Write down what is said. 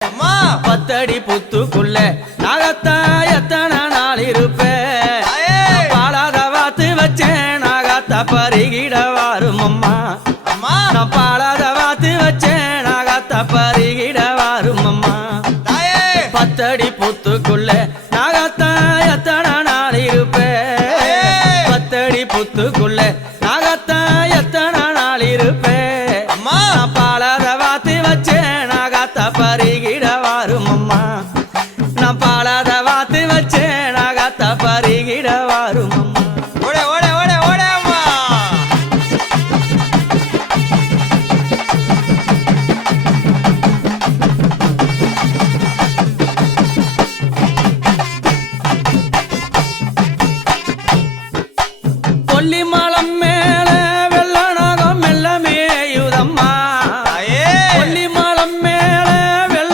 அம்மா பத்தடி புத்துக்குள்ள நாகத்தா எத்தனை நாள் இருப்பேன் பாலாத வாத்து வச்சேன் நாகத்தா பருகிட வாரும் அம்மா அம்மா நான் பாலாத வாத்து வச்சேன் நாகத்தா பருகிட வாரும் அம்மா தாயே பத்தடி புத்துக்குள்ள நாகத்தா எத்தனை நாள் இருப்பேன் பத்தடி புத்துக்குள்ள நாகத்தா எத்தனை நாள் இருப்பேன் அம்மா நான் பாலாத வாத்து வச்சேன் நாகத்தா பருகிட வாரும் அம்மா